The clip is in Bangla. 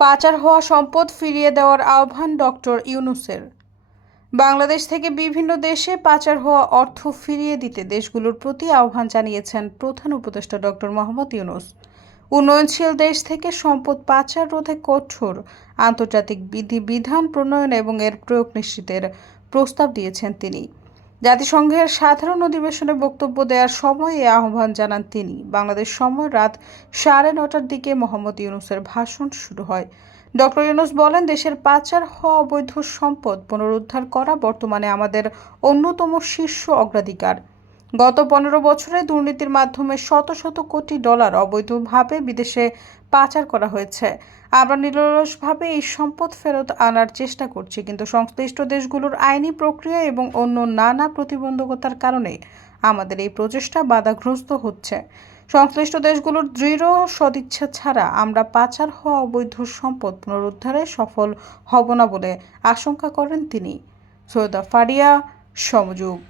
পাচার হওয়া সম্পদ ফিরিয়ে দেওয়ার আহ্বান ডক্টর ইউনূসের। বাংলাদেশ থেকে বিভিন্ন দেশে পাচার হওয়া অর্থ ফিরিয়ে দিতে দেশগুলোর প্রতি আহ্বান জানিয়েছেন প্রধান উপদেষ্টা ডক্টর মোহাম্মদ ইউনূস। উন্নয়নশীল দেশ থেকে সম্পদ পাচার রোধে কঠোর আন্তর্জাতিক বিধিবিধান প্রণয়ন এবং এর প্রয়োগ নিশ্চিতের প্রস্তাব দিয়েছেন তিনি। জাতিসংঘের সাধারণ অধিবেশনে বক্তব্য দেওয়ার সময় এ আহ্বান জানান তিনি। বাংলাদেশ সময় রাত 9:30টার দিকে মোহাম্মদ ইউনূসের ভাষণ শুরু হয়। ডক্টর ইউনূস বলেন, দেশের পাচার হওয়া অবৈধ সম্পদ পুনরুদ্ধার করা বর্তমানে আমাদের অন্যতম শীর্ষ অগ্রাধিকার। গত 15 বছরে দুর্নীতির মাধ্যমে শত শত কোটি ডলার অবৈধভাবে বিদেশে পাচার করা হয়েছে। আমরা নিরলসভাবে এই সম্পদ ফেরত আনার চেষ্টা করছি, কিন্তু সংশ্লিষ্ট দেশগুলোর আইনি প্রক্রিয়া এবং অন্য নানা প্রতিবন্ধকতার কারণে আমাদের এই প্রচেষ্টা বাধাগ্রস্ত হচ্ছে। সংশ্লিষ্ট দেশগুলোর দৃঢ় সদিচ্ছা ছাড়া আমরা পাচার হওয়া অবৈধ সম্পদ পুনরুদ্ধারে সফল হব না বলে আশঙ্কা করেন তিনি। সৈয়দা ফারিয়া, সমযোগ।